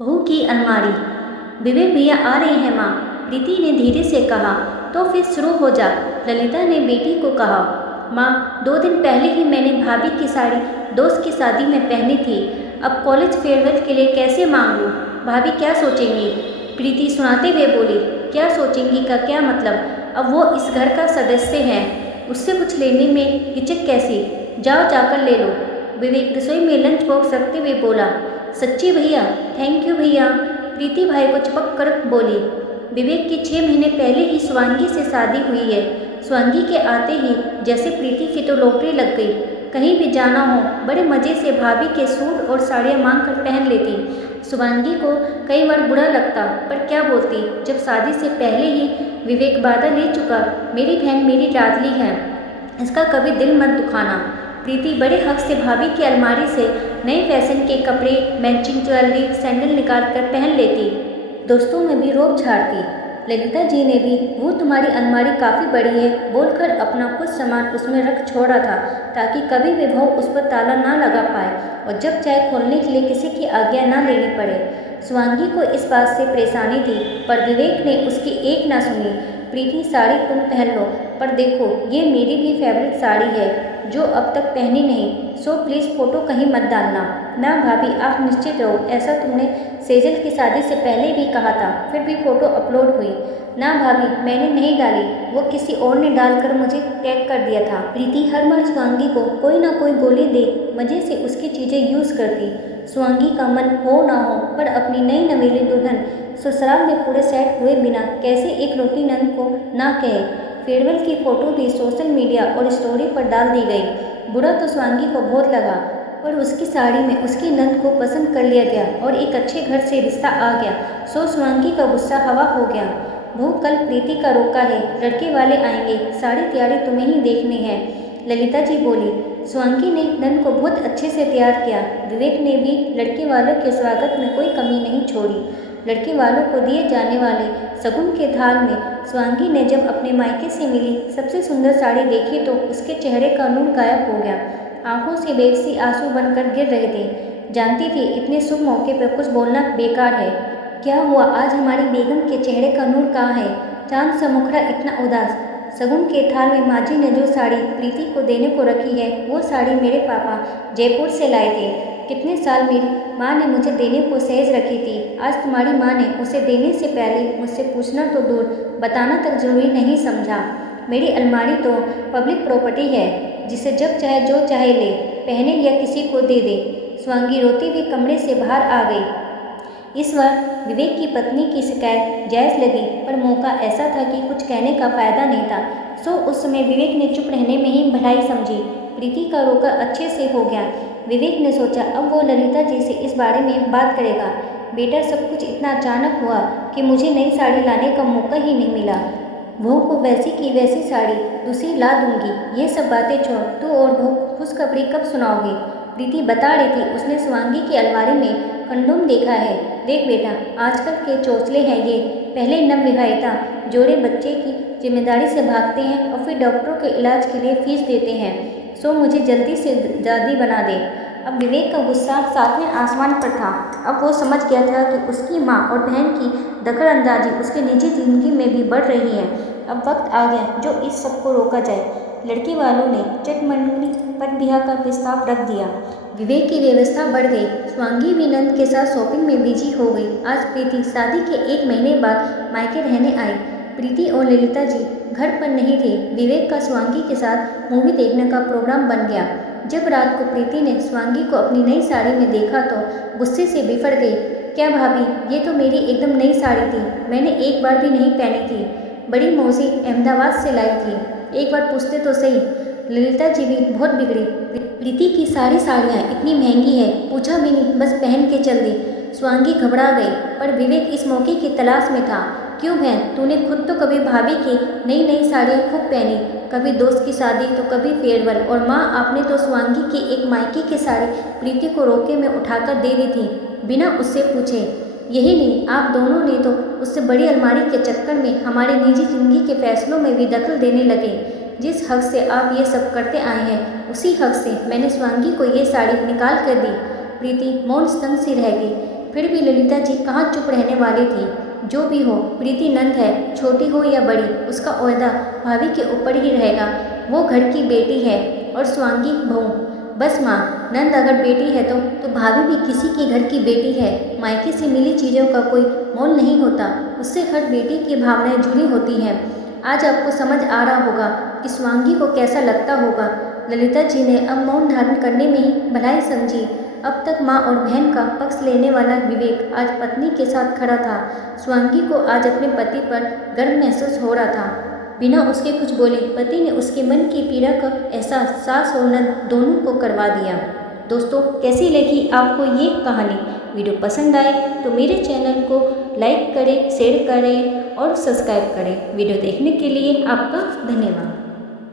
बहू की अलमारी। विवेक भैया आ रहे हैं माँ, प्रीति ने धीरे से कहा। तो फिर शुरू हो जा, ललिता ने बेटी को कहा। माँ, 2 दिन पहले ही मैंने भाभी की साड़ी दोस्त की शादी में पहनी थी। अब कॉलेज फेयरवेल के लिए कैसे मांगूँ? भाभी क्या सोचेंगी? प्रीति सुनाते हुए बोली। क्या सोचेंगी का क्या मतलब? अब वो इस घर का सदस्य है, उससे कुछ लेने में हिचक कैसी? जाओ जाकर ले लो। विवेक रसोई में लंच बॉक्स रखते हुए बोला। सच्ची भैया? थैंक यू भैया, प्रीति भाई को चिपक कर बोली। विवेक की 6 महीने पहले ही स्वांगी से शादी हुई है। स्वांगी के आते ही जैसे प्रीति की तो लॉटरी लग गई। कहीं भी जाना हो बड़े मज़े से भाभी के सूट और साड़ियाँ मांग कर पहन लेती। स्वांगी को कई बार बुरा लगता, पर क्या बोलती जब शादी से पहले ही विवेक वादा ले चुका, मेरी बहन मेरी लाडली है, इसका कभी दिल मत दुखाना। प्रीति बड़े हक से भाभी की अलमारी से नए फैशन के कपड़े, मैचिंग ज्वेलरी, सैंडल निकाल कर पहन लेती। दोस्तों में भी रोब झाड़ती। ललिता जी ने भी वो तुम्हारी अलमारी काफ़ी बड़ी है बोलकर अपना कुछ सामान उसमें रख छोड़ा था, ताकि कभी भी वो उस पर ताला ना लगा पाए और जब चाहे खोलने के लिए किसी की आज्ञा ना लेनी पड़े। स्वांगी को इस बात से परेशानी थी, पर विवेक ने उसकी एक ना सुनी। प्रीति साड़ी तुम पहन लो, पर देखो ये मेरी भी फेवरेट साड़ी है जो अब तक पहनी नहीं, सो प्लीज़ फ़ोटो कहीं मत डालना। ना भाभी, आप निश्चित रहो, ऐसा तुमने सेजल की शादी से पहले भी कहा था, फिर भी फ़ोटो अपलोड हुई। ना भाभी, मैंने नहीं डाली, वो किसी और ने डालकर मुझे टैग कर दिया था। प्रीति हर बार स्वांगी को कोई ना कोई बोली दे मज़े से उसकी चीज़ें यूज़ करती। स्वांगी का मन हो ना हो, पर अपनी नई नवेली दुल्हन ससुराल में पूरे सेट हुए बिना कैसे एक रोटी नंद को ना कहे। फेयरवेल की फ़ोटो भी सोशल मीडिया और स्टोरी पर डाल दी गई। बुरा तो स्वांगी को बहुत लगा, पर उसकी साड़ी में उसकी नंद को पसंद कर लिया गया और एक अच्छे घर से रिश्ता आ गया, सो स्वांगी का गुस्सा हवा हो गया। वो कल प्रीति का रोका है, लड़के वाले आएंगे, साड़ी तैयारी तुम्हें ही देखनी है, ललिता जी बोली। स्वांगी ने नंद को बहुत अच्छे से तैयार किया। विवेक ने भी लड़के वालों के स्वागत में कोई कमी नहीं छोड़ी। लड़के वालों को दिए जाने वाले शगुन के थाल में स्वांगी ने जब अपने मायके से मिली सबसे सुंदर साड़ी देखी तो उसके चेहरे का नूर गायब हो गया। आंखों से बेकसी आंसू बनकर गिर रहे थे। जानती थी इतने शुभ मौके पर कुछ बोलना बेकार है। क्या हुआ, आज हमारी बेगम के चेहरे का नूर कहाँ है? चांद सा मुखड़ा इतना उदास। शगुन के थाल में माँ जी ने जो साड़ी प्रीति को देने को रखी है, वो साड़ी मेरे पापा जयपुर से लाए थे। कितने साल मेरी माँ ने मुझे देने को सहेज रखी थी। आज तुम्हारी माँ ने उसे देने से पहले मुझसे पूछना तो दूर, बताना तक जरूरी नहीं समझा। मेरी अलमारी तो पब्लिक प्रॉपर्टी है, जिसे जब चाहे जो चाहे ले, पहने या किसी को दे दे। स्वांगी रोती हुई कमरे से बाहर आ गई। इस बार विवेक की पत्नी की शिकायत जायज़ लगी, पर मौका ऐसा था कि कुछ कहने का फ़ायदा नहीं था, सो उस समय विवेक ने चुप रहने में ही भलाई समझी। प्रीति का रोका अच्छे से हो गया। विवेक ने सोचा अब वो ललिता जी से इस बारे में बात करेगा। बेटा, सब कुछ इतना अचानक हुआ कि मुझे नई साड़ी लाने का मौका ही नहीं मिला। बहू को वैसी की वैसी साड़ी दूसरी ला दूंगी। ये सब बातें छोड़, तू और बहू खुशखबरी कब सुनाओगे? प्रीति बता रही थी उसने स्वांगी की अलमारी में कंडोम देखा है। देख बेटा, आजकल के चोचले हैं ये, पहले नवविवाहिता जोड़े बच्चे की जिम्मेदारी से भागते हैं और फिर डॉक्टरों के इलाज के लिए फीस देते हैं, सो मुझे जल्दी से दादी बना दे। अब विवेक का गुस्सा 7वें आसमान पर था। अब वो समझ गया था कि उसकी माँ और बहन की दखलअंदाजी उसकी निजी जिंदगी में भी बढ़ रही है। अब वक्त आ गया जो इस सब को रोका जाए। लड़के वालों ने चटमंगली पर ब्याह का प्रस्ताव रख दिया। विवेक की व्यवस्था बढ़ गई। स्वांगी भी नंद के साथ शॉपिंग में बिजी हो गई। आज प्रीति शादी के 1 महीने बाद मायके रहने आई। प्रीति और ललिता जी घर पर नहीं थे। विवेक का स्वांगी के साथ मूवी देखने का प्रोग्राम बन गया। जब रात को प्रीति ने स्वांगी को अपनी नई साड़ी में देखा तो गुस्से से बिफर गई। क्या भाभी, ये तो मेरी एकदम नई साड़ी थी, मैंने एक बार भी नहीं पहनी थी, बड़ी मौसी अहमदाबाद से लाई थी, एक बार पूछते तो सही। ललिता जी भी बहुत बिगड़ी। प्रीति की सारी साड़ियाँ इतनी महंगी है, पूछा भी नहीं, बस पहन के चल दी। स्वांगी घबरा गई, पर विवेक इस मौके की तलाश में था। क्यों बहन, तूने खुद तो कभी भाभी की नई नई साड़ियाँ खूब पहनी, कभी दोस्त की शादी तो कभी फेयरवेल, और माँ आपने तो स्वांगी की एक मायके की साड़ी प्रीति को रोके में उठाकर दे दी थी, बिना उससे पूछे। यही नहीं, आप दोनों ने तो उससे बड़ी अलमारी के चक्कर में हमारी निजी जिंदगी के फैसलों में भी दखल देने लगे। जिस हक से आप ये सब करते आए हैं, उसी हक से मैंने स्वांगी को ये साड़ी निकाल कर दी। प्रीति मौन स्तंभ सी रह गई। फिर भी ललिता जी कहाँ चुप रहने वाली थी। जो भी हो, प्रीति नंद है, छोटी हो या बड़ी, उसका ओहदा भाभी के ऊपर ही रहेगा। वो घर की बेटी है और स्वांगी बहू। बस माँ, नंद अगर बेटी है तो भाभी भी किसी के घर की बेटी है। मायके से मिली चीज़ों का कोई मोल नहीं होता, उससे हर बेटी की भावनाएं जुड़ी होती हैं। आज आपको समझ आ रहा होगा कि स्वांगी को कैसा लगता होगा। ललिता जी ने अब मौन धारण करने में ही भलाई समझी। अब तक माँ और बहन का पक्ष लेने वाला विवेक आज पत्नी के साथ खड़ा था। स्वांगी को आज अपने पति पर गर्व महसूस हो रहा था। बिना उसके कुछ बोले पति ने उसके मन की पीड़ा का एहसास सास और नंद दोनों को करवा दिया। दोस्तों, कैसी लगी आपको ये कहानी? वीडियो पसंद आए तो मेरे चैनल को लाइक करें, शेयर करें और सब्सक्राइब करें। वीडियो देखने के लिए आपका धन्यवाद।